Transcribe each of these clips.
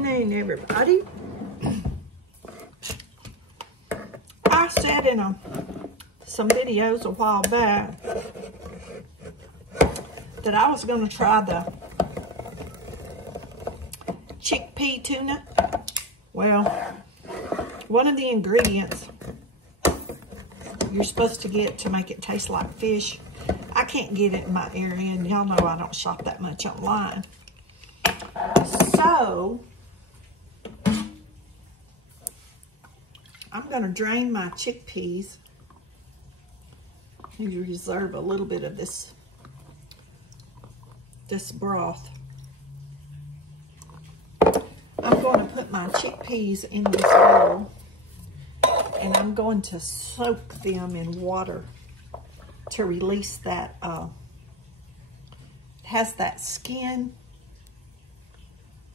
afternoon, everybody. I said in some videos a while back that I was going to try the chickpea tuna. Well, one of the ingredients you're supposed to get to make it taste like fish, I can't get it in my area, and y'all know I don't shop that much online. So, I'm going to drain my chickpeas and reserve a little bit of this broth. I'm going to put my chickpeas in this bowl, and I'm going to soak them in water to release that, it has that skin.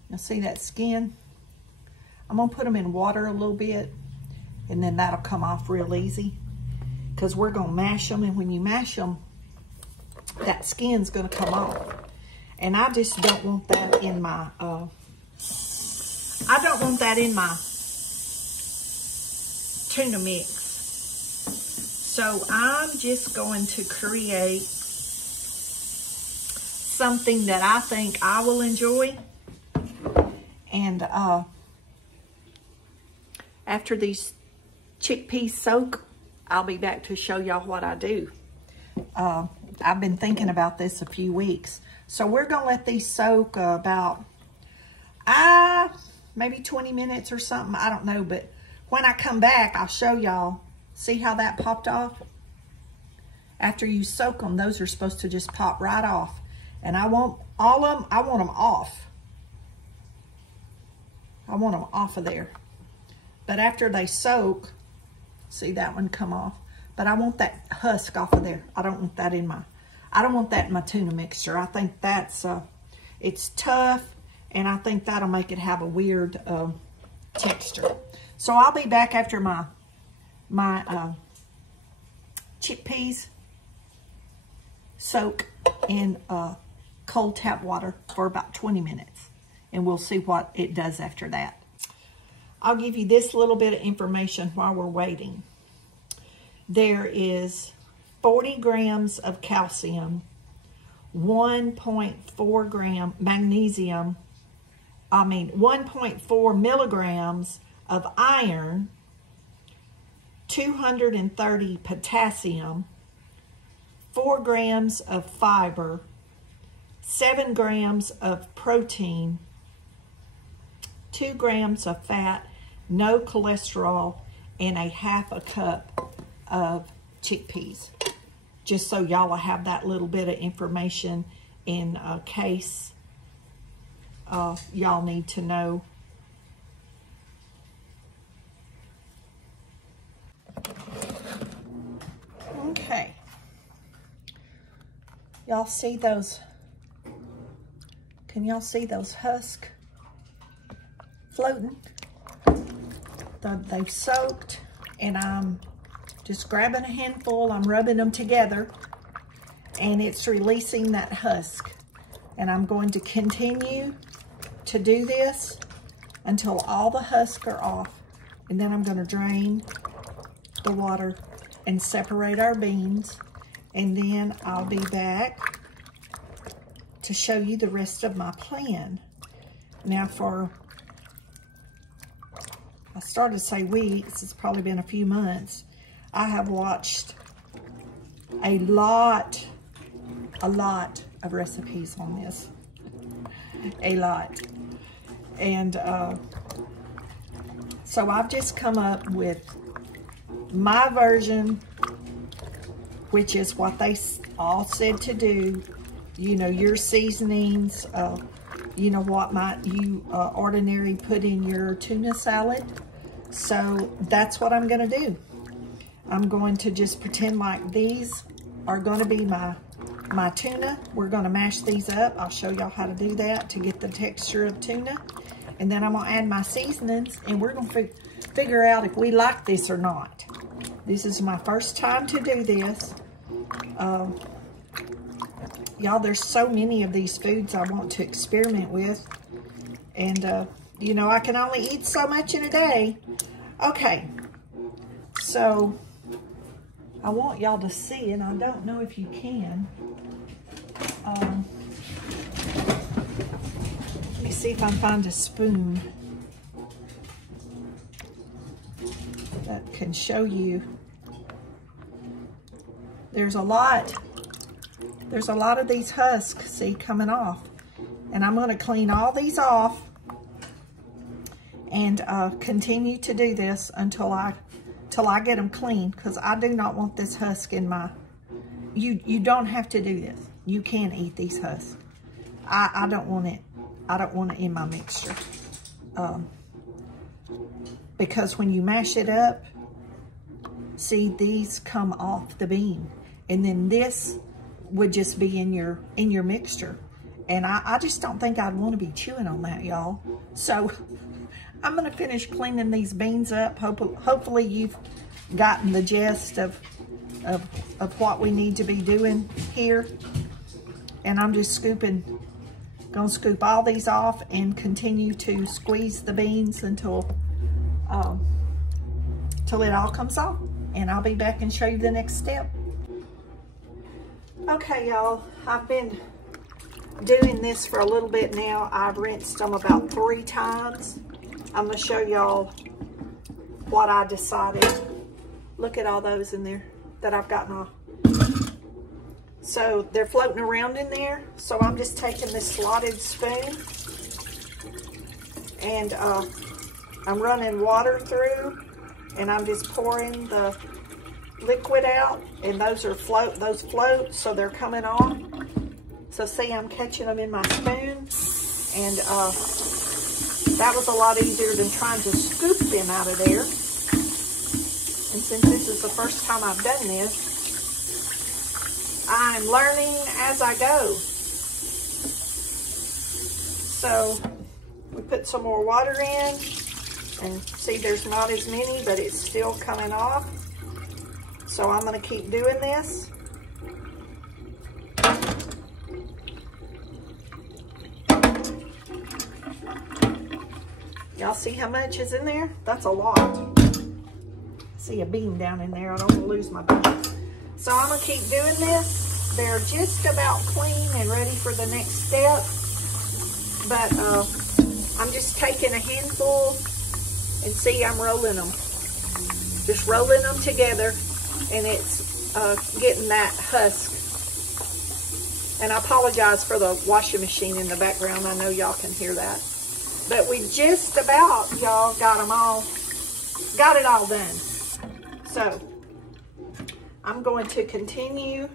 You'll see that skin? I'm gonna put them in water a little bit, and then that'll come off real easy, because we're gonna mash them, and when you mash them, that skin's gonna come off. And I just don't want that in my, tuna mix. So I'm just going to create something that I think I will enjoy. And after these chickpeas soak, I'll be back to show y'all what I do. I've been thinking about this a few weeks. So we're gonna let these soak about, maybe 20 minutes or something, I don't know. But when I come back, I'll show y'all. See how that popped off? After you soak them, those are supposed to just pop right off. And I want all of them, I want them off. I want them off of there. But after they soak, see that one come off? But I want that husk off of there. I don't want that in my, tuna mixture. I think that's, it's tough, and I think that'll make it have a weird texture. So I'll be back after my chickpeas soak in cold tap water for about 20 minutes. And we'll see what it does after that. I'll give you this little bit of information while we're waiting. There is 40 grams of calcium, 1.4 gram magnesium, 1.4 milligrams of iron, 230 potassium, 4 grams of fiber, 7 grams of protein, 2 grams of fat, no cholesterol, and a half a cup of chickpeas. Just so y'all will have that little bit of information in case y'all need to know. Okay. Y'all see those? Can y'all see those husks floating? They've soaked, and I'm just grabbing a handful, I'm rubbing them together, and it's releasing that husk. And I'm going to continue to do this until all the husks are off. And then I'm going to drain the water and separate our beans. And then I'll be back to show you the rest of my plan. Now I started to say weeks, it's probably been a few months. I have watched a lot of recipes on this. A lot. And so I've just come up with my version, which is what they all said to do. You know, your seasonings, you know what you ordinary put in your tuna salad. So that's what I'm gonna do. I'm going to just pretend like these are gonna be my tuna. We're gonna mash these up. I'll show y'all how to do that to get the texture of tuna. And then I'm gonna add my seasonings, and we're gonna figure out if we like this or not. This is my first time to do this. Y'all, there's so many of these foods I want to experiment with. And you know, I can only eat so much in a day. Okay, so I want y'all to see, and I don't know if you can. Let me see if I can find a spoon that can show you. There's a lot of these husks, see, coming off. And I'm gonna clean all these off and continue to do this until I get them clean, because I do not want this husk in my, you don't have to do this. You can eat these husks. I don't want it. I don't want it in my mixture. Because when you mash it up, see, these come off the bean. And then this would just be in your mixture. And I just don't think I'd want to be chewing on that, y'all. So I'm gonna finish cleaning these beans up. Hopefully you've gotten the gist of what we need to be doing here. And I'm just gonna scoop all these off and continue to squeeze the beans until it all comes off. And I'll be back and show you the next step. Okay, y'all, I've been doing this for a little bit now. I've rinsed them about 3 times. I'm gonna show y'all what I decided. Look at all those in there that I've gotten off. So they're floating around in there. So I'm just taking this slotted spoon and I'm running water through, and I'm just pouring the liquid out, and those float, so they're coming off. So see, I'm catching them in my spoon, and that was a lot easier than trying to scoop them out of there. And since this is the first time I've done this, I'm learning as I go. So we put some more water in, and see, there's not as many, but it's still coming off. So I'm gonna keep doing this. Y'all see how much is in there? That's a lot. See a bean down in there. I don't want to lose my bean. So I'm gonna keep doing this. They're just about clean and ready for the next step. But I'm just taking a handful, and see, I'm rolling them. Just rolling them together, and it's getting that husk. And I apologize for the washing machine in the background. I know y'all can hear that. But we just about, y'all, got it all done. So I'm going to continue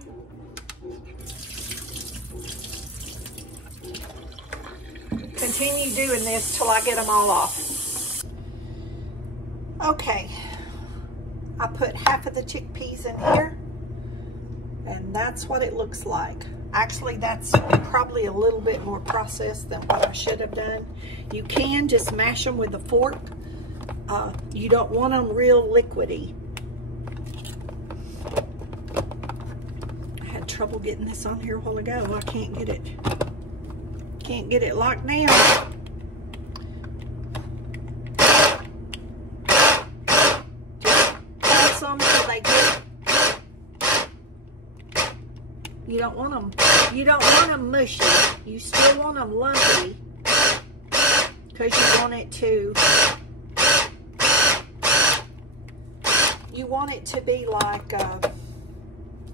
doing this till I get them all off. Okay, I put half of the chickpeas in here, and that's what it looks like. Actually, that's probably a little bit more processed than what I should have done. You can just mash them with a fork. You don't want them real liquidy. I had trouble getting this on here a while ago. I can't get it locked down. Press them till they get. You don't want them mushy. You still want them lumpy, because you want it to be like,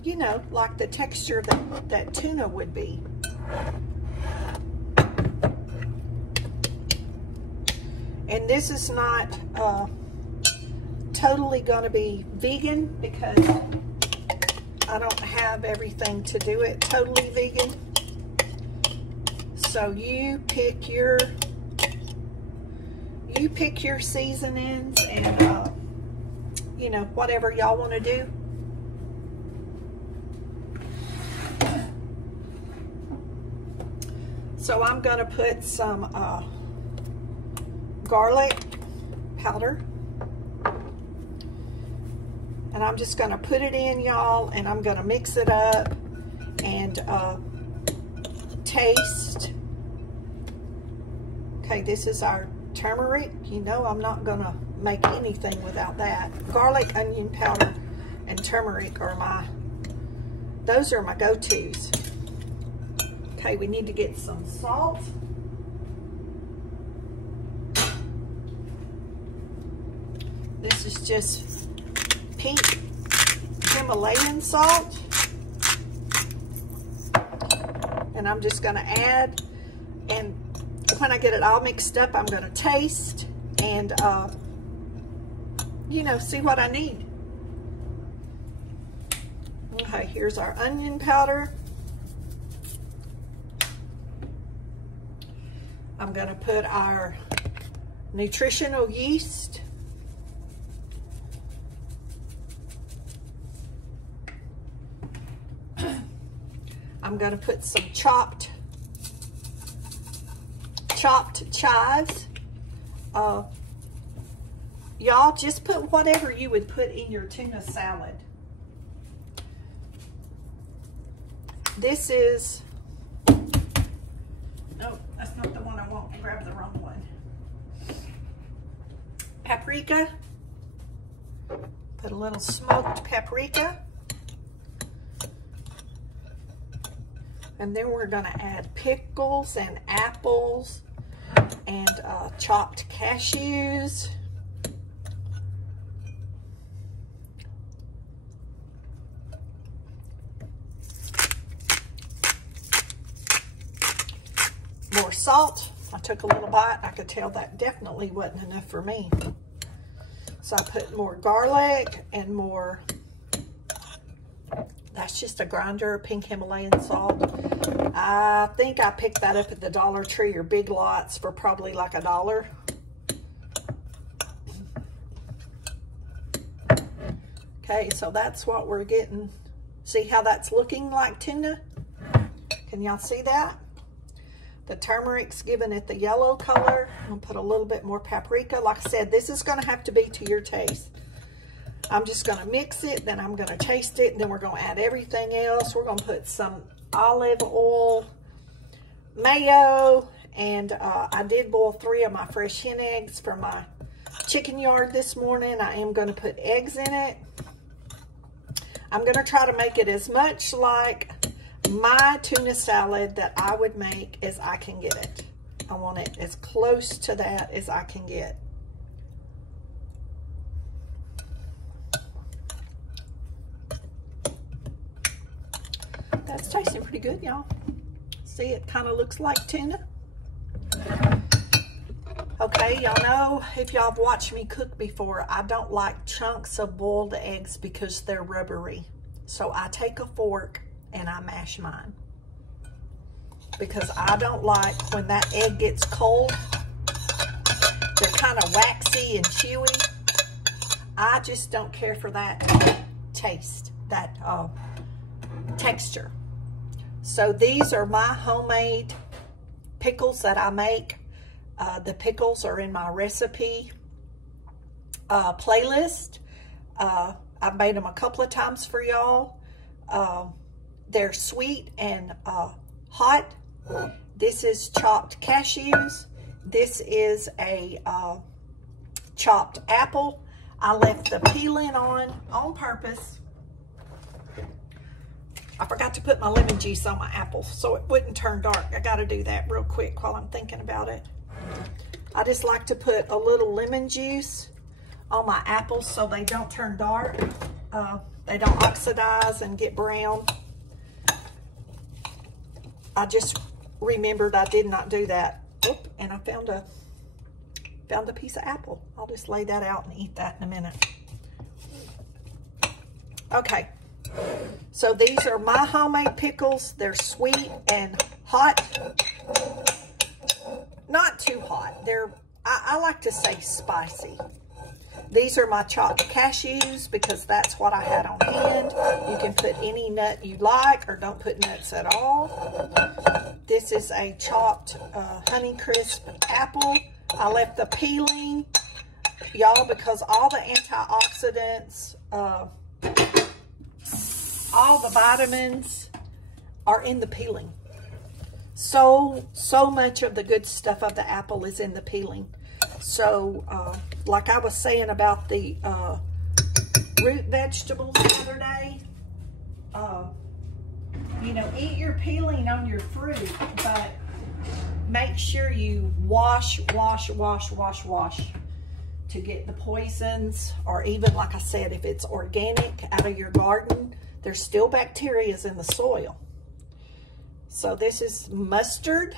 you know, like the texture that tuna would be. And this is not totally going to be vegan, because I don't have everything to do it totally vegan. So you pick your seasonings and you know, whatever y'all want to do. So I'm going to put some garlic powder. And I'm just going to put it in, y'all, and I'm going to mix it up and taste. Okay, this is our turmeric. You know I'm not gonna make anything without that. Garlic, onion powder, and turmeric are those are my go-tos. Okay, we need to get some salt. This is just pink Himalayan salt. And I'm just gonna add, and when I get it all mixed up, I'm gonna taste and, you know, see what I need. Okay, here's our onion powder. I'm gonna put our nutritional yeast. I'm gonna put some chopped chives. Y'all just put whatever you would put in your tuna salad. This is, no, that's not the one I want. I grabbed the wrong one. Paprika. Put a little smoked paprika. And then we're gonna add pickles and apples and chopped cashews. More salt. I took a little bite. I could tell that definitely wasn't enough for me. So I put more garlic and more, that's just a grinder, pink Himalayan salt. I think I picked that up at the Dollar Tree or Big Lots for probably like $1. Okay, so that's what we're getting. See how that's looking like tuna? Can y'all see that? The turmeric's giving it the yellow color. I'm gonna put a little bit more paprika. Like I said, this is gonna have to be to your taste. I'm just gonna mix it, then I'm gonna taste it, and then we're gonna add everything else. We're gonna put some olive oil, mayo, and I did boil 3 of my fresh hen eggs from my chicken yard this morning. I am gonna put eggs in it. I'm gonna try to make it as much like my tuna salad that I would make as I can get it. I want it as close to that as I can get. That's tasting pretty good, y'all. See, it kind of looks like tuna. Okay, y'all know, if y'all have watched me cook before, I don't like chunks of boiled eggs because they're rubbery. So I take a fork and I mash mine. Because I don't like when that egg gets cold, they're kind of waxy and chewy. I just don't care for that taste, that texture. So these are my homemade pickles that I make. The pickles are in my recipe playlist. I've made them a couple of times for y'all. They're sweet and hot. This is chopped cashews. This is a chopped apple. I left the peeling on purpose. I forgot to put my lemon juice on my apple so it wouldn't turn dark. I got to do that real quick while I'm thinking about it. I just like to put a little lemon juice on my apples so they don't turn dark. They don't oxidize and get brown. I just remembered I did not do that. Oop, and I found a piece of apple. I'll just lay that out and eat that in a minute. Okay. So these are my homemade pickles. They're sweet and hot. Not too hot. I like to say spicy. These are my chopped cashews because that's what I had on hand. You can put any nut you like or don't put nuts at all. This is a chopped Honeycrisp apple. I left the peeling, y'all, because all the antioxidants, all the vitamins are in the peeling. So much of the good stuff of the apple is in the peeling. So, like I was saying about the root vegetables the other day, you know, eat your peeling on your fruit, but make sure you wash to get the poisons, or even, like I said, if it's organic out of your garden, there's still bacteria in the soil. So this is mustard.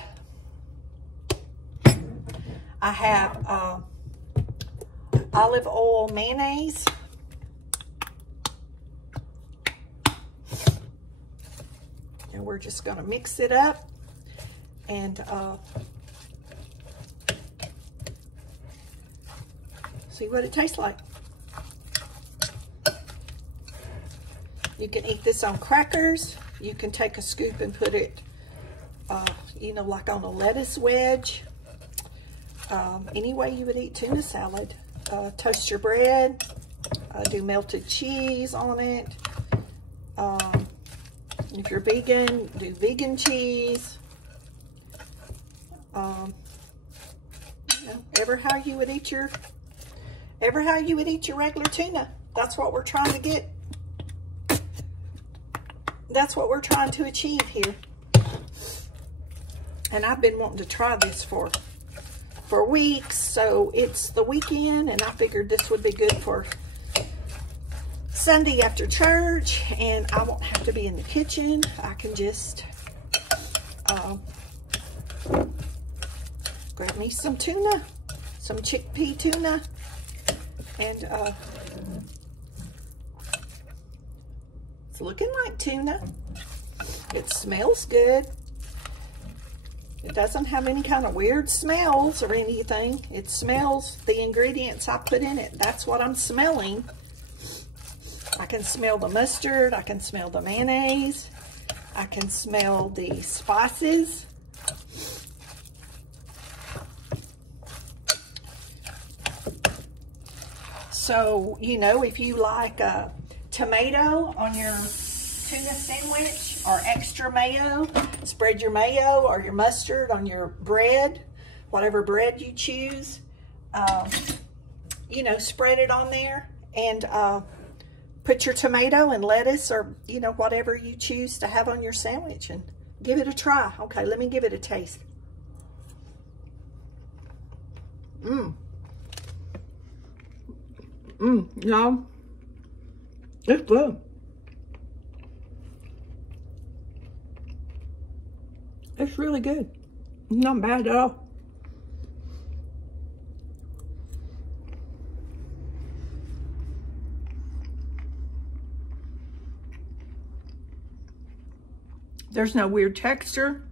I have olive oil mayonnaise. And we're just gonna mix it up and see what it tastes like. You can eat this on crackers. You can take a scoop and put it, you know, like on a lettuce wedge. Any way you would eat tuna salad. Toast your bread. Do melted cheese on it. If you're vegan, do vegan cheese. You know, ever how you would eat your regular tuna. That's what we're trying to get. That's what we're trying to achieve here. And I've been wanting to try this for weeks, so it's the weekend, and I figured this would be good for Sunday after church, and I won't have to be in the kitchen. I can just grab me some tuna, some chickpea tuna, and it's looking like tuna. It smells good. It doesn't have any kind of weird smells or anything. It smells the ingredients I put in it. That's what I'm smelling. I can smell the mustard. I can smell the mayonnaise. I can smell the spices. So, you know, if you like a tomato on your tuna sandwich or extra mayo, spread your mayo or your mustard on your bread, whatever bread you choose. You know, spread it on there, and put your tomato and lettuce, or, you know, whatever you choose to have on your sandwich, and give it a try. Okay, let me give it a taste. Y'all, it's good. It's really good. Not bad at all. There's no weird texture.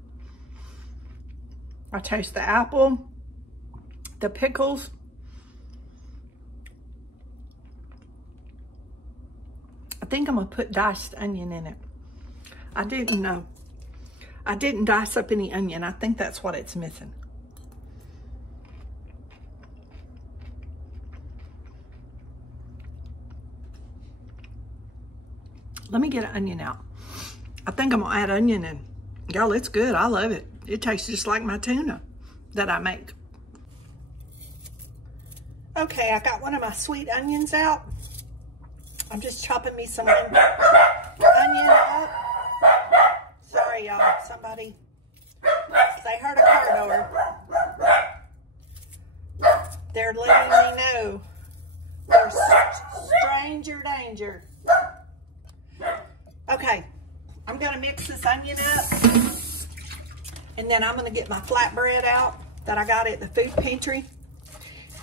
I taste the apple, the pickles. I think I'm gonna put diced onion in it. I didn't know. I didn't dice up any onion. I think that's what it's missing. Let me get an onion out. I think I'm gonna add onion in. Y'all, it's good. I love it. It tastes just like my tuna that I make. Okay, I got one of my sweet onions out. I'm just chopping me some onion up. Sorry, y'all. Somebody, they heard a car door. They're letting me know there's stranger danger. Okay, I'm gonna mix this onion up, and then I'm gonna get my flatbread out that I got at the food pantry.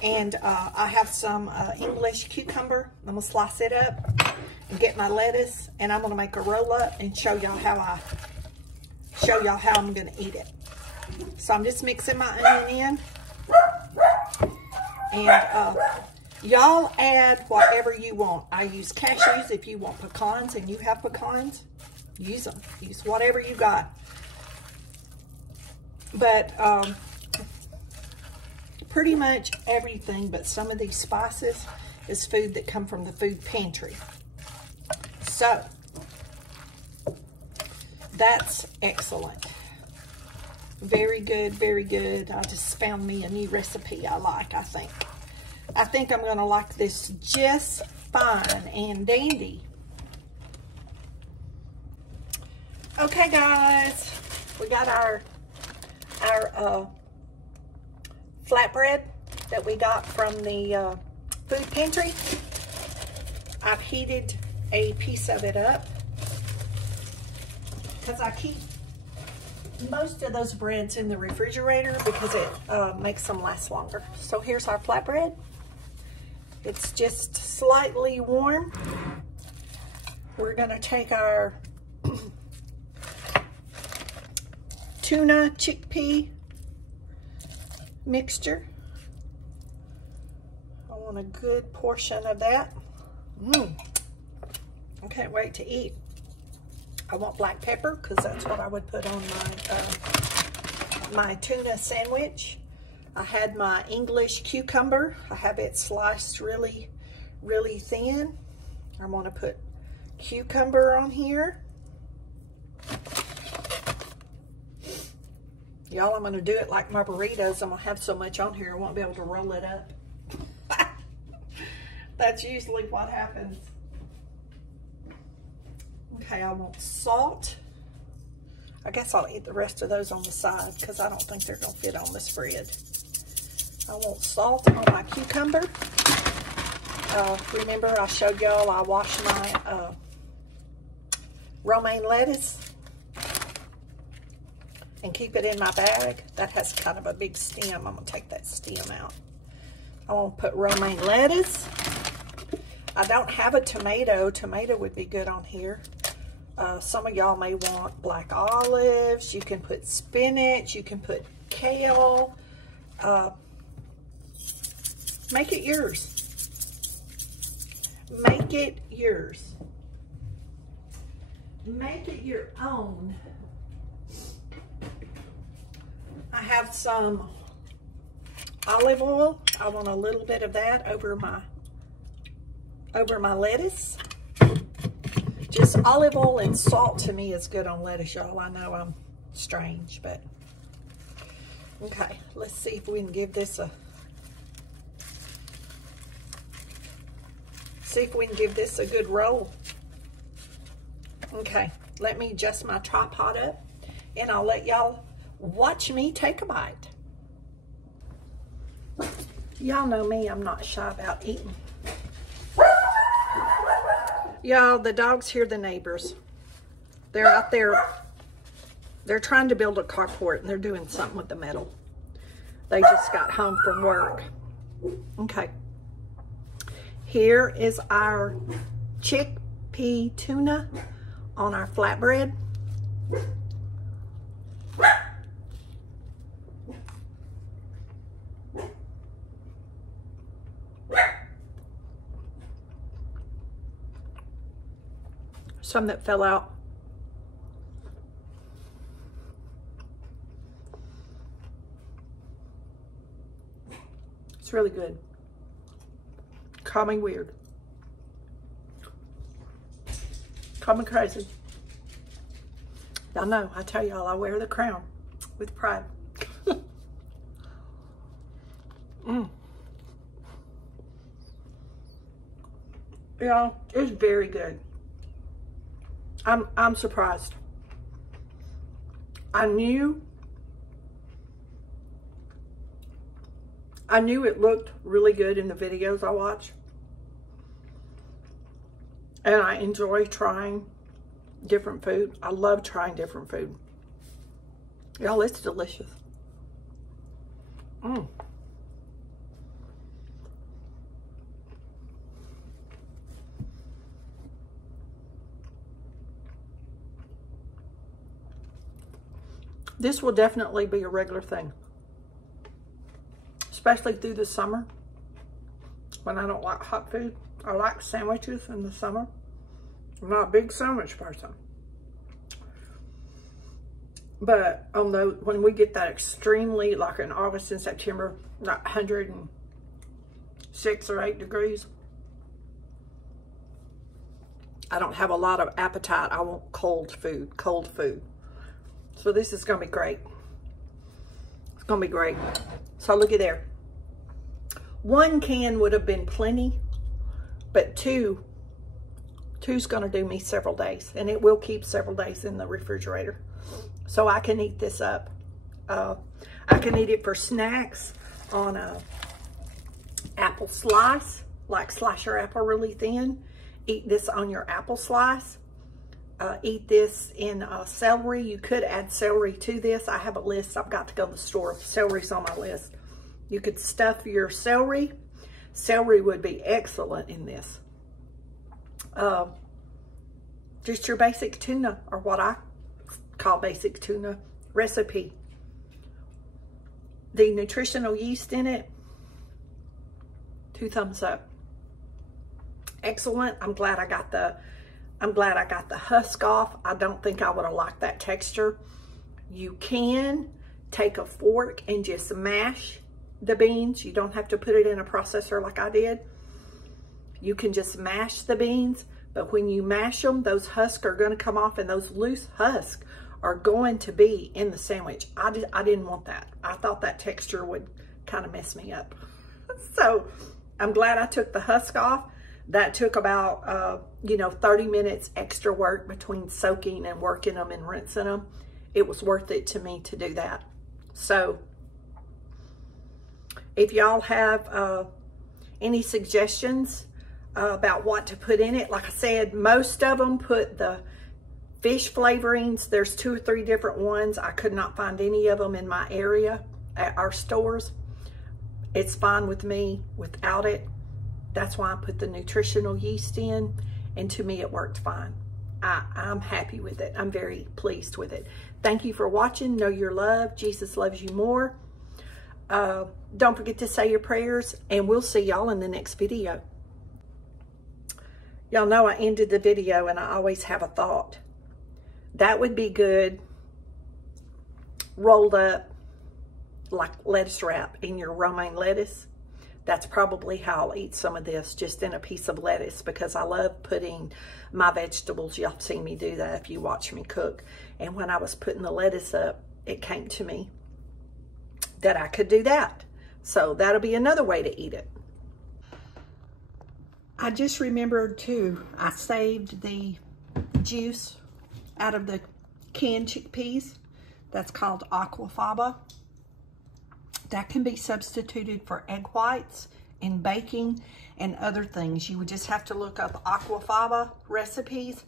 And I have some English cucumber. I'm gonna slice it up and get my lettuce, and I'm gonna make a roll up and show y'all how I'm gonna eat it. So I'm just mixing my onion in, and y'all add whatever you want. I use cashews. If you want pecans and you have pecans, use them. Use whatever you got. But pretty much everything but some of these spices is food that come from the food pantry. So that's excellent. Very good, very good. I just found me a new recipe I like, I think. I think I'm gonna like this just fine and dandy. Okay, guys, we got our flatbread that we got from the food pantry. I've heated a piece of it up because I keep most of those breads in the refrigerator because it makes them last longer. So here's our flatbread. It's just slightly warm. We're gonna take our tuna chickpea mixture. I want a good portion of that. I can't wait to eat. I want black pepper because that's what I would put on my tuna sandwich. I had my English cucumber. I have it sliced really, really thin. I want to put cucumber on here. Y'all, I'm going to do it like my burritos. I'm going to have so much on here I won't be able to roll it up. That's usually what happens. Okay, I want salt. I guess I'll eat the rest of those on the side because I don't think they're going to fit on the spread. I want salt on my cucumber. Remember I showed y'all I washed my romaine lettuce and keep it in my bag. That has kind of a big stem. I'm going to take that stem out. I want to put romaine lettuce. I don't have a tomato. Tomato would be good on here. Some of y'all may want black olives. You can put spinach. You can put kale. Make it yours. Make it yours. Make it your own. I have some olive oil. I want a little bit of that over my lettuce. Just olive oil and salt to me is good on lettuce, y'all. I know I'm strange, but okay. Let's see if we can give this a good roll. Okay, let me adjust my tripod up and I'll let y'all watch me take a bite. Y'all know me, I'm not shy about eating. Y'all, the dogs hear the neighbors. They're out there. They're trying to build a carport and they're doing something with the metal. They just got home from work. Okay. Here is our chickpea tuna on our flatbread. Some that fell out. It's really good. Call me weird. Call me crazy. Y'all know, I tell y'all, I wear the crown with pride. Y'all, it's very good. I'm surprised. I knew it looked really good in the videos I watch. And I enjoy trying different food. I love trying different food. Y'all, it's delicious. This will definitely be a regular thing, especially through the summer when I don't like hot food. I like sandwiches in the summer. I'm not a big sandwich person, but when we get that extremely, like in August and September, like 106 or 8 degrees, I don't have a lot of appetite. I want cold food. So this is going to be great. It's gonna be great. So look at there. 1 can would have been plenty, but two's gonna do me several days, and it will keep several days in the refrigerator. So I can eat this up. I can eat it for snacks on a apple slice, like slice your apple really thin. Eat this on your apple slice. Eat this in celery. You could add celery to this. I have a list. I've got to go to the store. Celery's on my list. You could stuff your celery. Celery would be excellent in this. Just your basic tuna, or what I call basic tuna recipe. The nutritional yeast in it, 2 thumbs up. Excellent. I'm glad I got the husk off. I don't think I would have liked that texture. You can take a fork and just mash the beans. You don't have to put it in a processor like I did. You can just mash the beans, but when you mash them, those husks are going to come off, and those loose husks are going to be in the sandwich. I didn't want that. I thought that texture would kind of mess me up. So I'm glad I took the husk off. That took about, 30 minutes extra work between soaking and working them and rinsing them. It was worth it to me to do that. So if y'all have any suggestions about what to put in it, like I said, most of them put the fish flavorings. There's 2 or 3 different ones. I could not find any of them in my area at our stores. It's fine with me without it. That's why I put the nutritional yeast in, and to me it worked fine. I'm happy with it. I'm very pleased with it. Thank you for watching. Know your love. Jesus loves you more. Don't forget to say your prayers, and we'll see y'all in the next video. Y'all know I ended the video and I always have a thought. That would be good rolled up like lettuce wrap in your romaine lettuce. That's probably how I'll eat some of this, just in a piece of lettuce, because I love putting my vegetables. Y'all seen me do that if you watch me cook. And when I was putting the lettuce up, it came to me that I could do that. So that'll be another way to eat it. I just remembered too, I saved the juice out of the canned chickpeas. That's called aquafaba. That can be substituted for egg whites in baking and other things. You would just have to look up aquafaba recipes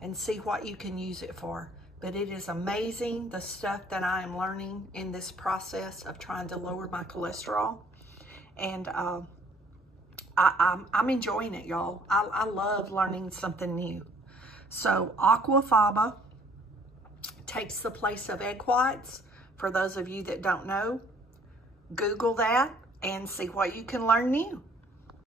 and see what you can use it for. But it is amazing, the stuff that I am learning in this process of trying to lower my cholesterol. And I'm enjoying it, y'all. I love learning something new. So aquafaba takes the place of egg whites. For those of you that don't know, Google that and see what you can learn new.